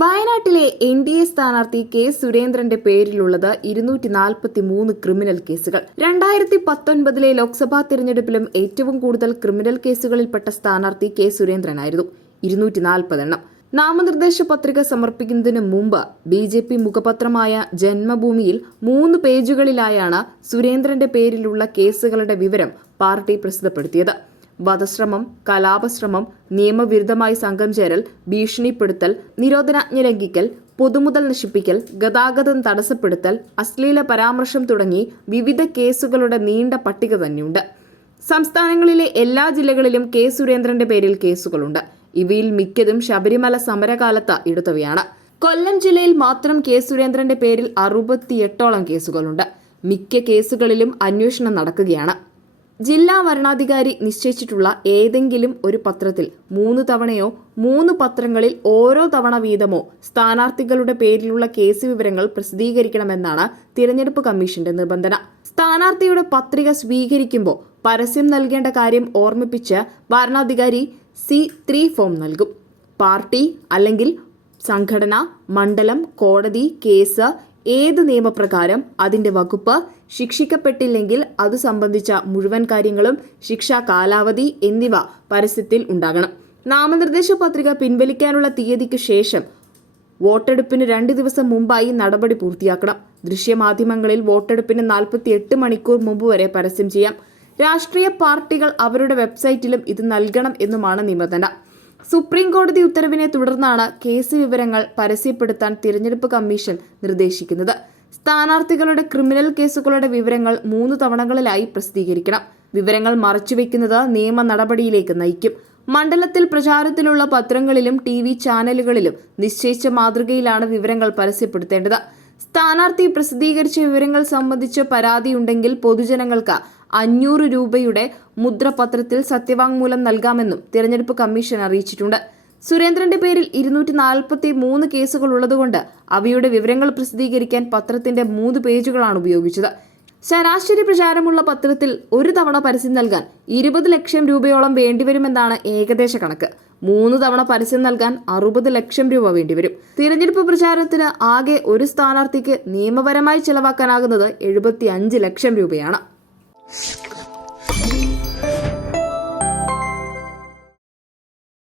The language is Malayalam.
വയനാട്ടിലെ NDA സ്ഥാനാർത്ഥി കെ സുരേന്ദ്രന്റെ പേരിലുള്ളത് 243 ക്രിമിനൽ കേസുകൾ. 2019 ലോക്സഭാ തിരഞ്ഞെടുപ്പിലും ഏറ്റവും കൂടുതൽ ക്രിമിനൽ കേസുകളിൽപ്പെട്ട സ്ഥാനാർത്ഥി കെ സുരേന്ദ്രനായിരുന്നു. 240 എണ്ണം. നാമനിർദ്ദേശ പത്രിക സമർപ്പിക്കുന്നതിന് മുമ്പ് BJP മുഖപത്രമായ ജന്മഭൂമിയിൽ 3 പേജുകളിലായാണ് സുരേന്ദ്രന്റെ പേരിലുള്ള കേസുകളുടെ വിവരം പാർട്ടി പ്രസിദ്ധപ്പെടുത്തിയത്. വധശ്രമം, കലാപശ്രമം, നിയമവിരുദ്ധമായി സംഘം ചേരൽ, ഭീഷണിപ്പെടുത്തൽ, നിരോധനാജ്ഞ ലംഘിക്കൽ, പൊതുമുതൽ നശിപ്പിക്കൽ, ഗതാഗതം തടസ്സപ്പെടുത്തൽ, അശ്ലീല പരാമർശം തുടങ്ങി വിവിധ കേസുകളുടെ നീണ്ട പട്ടിക തന്നെയുണ്ട്. സംസ്ഥാനങ്ങളിലെ എല്ലാ ജില്ലകളിലും കെ സുരേന്ദ്രന്റെ പേരിൽ കേസുകളുണ്ട്. ഇവയിൽ മിക്കതും ശബരിമല സമരകാലത്ത് എടുത്തവയാണ്. കൊല്ലം ജില്ലയിൽ മാത്രം കെ സുരേന്ദ്രന്റെ പേരിൽ 68ഓളം കേസുകളുണ്ട്. മിക്ക കേസുകളിലും അന്വേഷണം നടക്കുകയാണ്. ജില്ലാ വരണാധികാരി നിശ്ചയിച്ചിട്ടുള്ള ഏതെങ്കിലും ഒരു പത്രത്തിൽ 3 തവണയോ 3 പത്രങ്ങളിൽ ഓരോ തവണ വീതമോ സ്ഥാനാർത്ഥികളുടെ പേരിലുള്ള കേസ് വിവരങ്ങൾ പ്രസിദ്ധീകരിക്കണമെന്നാണ് തിരഞ്ഞെടുപ്പ് കമ്മീഷന്റെ നിബന്ധന. സ്ഥാനാർത്ഥിയുടെ പത്രിക സ്വീകരിക്കുമ്പോൾ പരസ്യം നൽകേണ്ട കാര്യം ഓർമ്മിപ്പിച്ച് വരണാധികാരി C3 ഫോം നൽകും. പാർട്ടി അല്ലെങ്കിൽ സംഘടന, മണ്ഡലം, കോടതി, കേസ്, ഏത് നിയമപ്രകാരം, അതിന്റെ വകുപ്പ്, ശിക്ഷിക്കപ്പെട്ടില്ലെങ്കിൽ അത് സംബന്ധിച്ച മുഴുവൻ കാര്യങ്ങളും, ശിക്ഷാ കാലാവധി എന്നിവ പരസ്യത്തിൽ ഉണ്ടാകണം. നാമനിർദ്ദേശ പത്രിക പിൻവലിക്കാനുള്ള തീയതിക്ക് ശേഷം വോട്ടെടുപ്പിന് 2 ദിവസം മുമ്പായി നടപടി പൂർത്തിയാക്കണം. ദൃശ്യമാധ്യമങ്ങളിൽ വോട്ടെടുപ്പിന് 48 മണിക്കൂർ മുമ്പ് വരെ പരസ്യം ചെയ്യാം. രാഷ്ട്രീയ പാർട്ടികൾ അവരുടെ വെബ്സൈറ്റിലും ഇത് നൽകണം എന്നുമാണ് നിബന്ധന. സുപ്രീം കോടതി ഉത്തരവിനെ തുടർന്നാണ് കേസ് വിവരങ്ങൾ പരസ്യപ്പെടുത്താൻ തിരഞ്ഞെടുപ്പ് കമ്മീഷൻ നിർദ്ദേശിക്കുന്നത്. സ്ഥാനാർത്ഥികളുടെ ക്രിമിനൽ കേസുകളുടെ വിവരങ്ങൾ 3 തവണകളിലായി പ്രസിദ്ധീകരിക്കണം. വിവരങ്ങൾ മറച്ചുവെക്കുന്നത് നിയമ നടപടിയിലേക്ക് നയിക്കും. മണ്ഡലത്തിൽ പ്രചാരത്തിലുള്ള പത്രങ്ങളിലും TV ചാനലുകളിലും നിശ്ചയിച്ച മാതൃകയിലാണ് വിവരങ്ങൾ പരസ്യപ്പെടുത്തേണ്ടത്. സ്ഥാനാർത്ഥി പ്രസിദ്ധീകരിച്ച വിവരങ്ങൾ സംബന്ധിച്ച് പരാതിയുണ്ടെങ്കിൽ പൊതുജനങ്ങൾക്ക് 500 രൂപയുടെ മുദ്രപത്രത്തിൽ സത്യവാങ്മൂലം നൽകാമെന്നും തിരഞ്ഞെടുപ്പ് കമ്മീഷൻ അറിയിച്ചിട്ടുണ്ട്. സുരേന്ദ്രന്റെ പേരിൽ 243 കേസുകൾ ഉള്ളതുകൊണ്ട് അവയുടെ വിവരങ്ങൾ പ്രസിദ്ധീകരിക്കാൻ പത്രത്തിന്റെ 3 പേജുകളാണ് ഉപയോഗിച്ചത്. ശരാശരി പ്രചാരമുള്ള പത്രത്തിൽ ഒരു തവണ പരസ്യം നൽകാൻ 20 ലക്ഷം രൂപയോളം വേണ്ടിവരുമെന്നാണ് ഏകദേശ കണക്ക്. 3 തവണ പരസ്യം നൽകാൻ 60 ലക്ഷം രൂപ വേണ്ടിവരും. തിരഞ്ഞെടുപ്പ് പ്രചാരണത്തിന് ആകെ ഒരു സ്ഥാനാർത്ഥിക്ക് നിയമപരമായി ചെലവാക്കാനാകുന്നത് 75 ലക്ഷം രൂപയാണ്.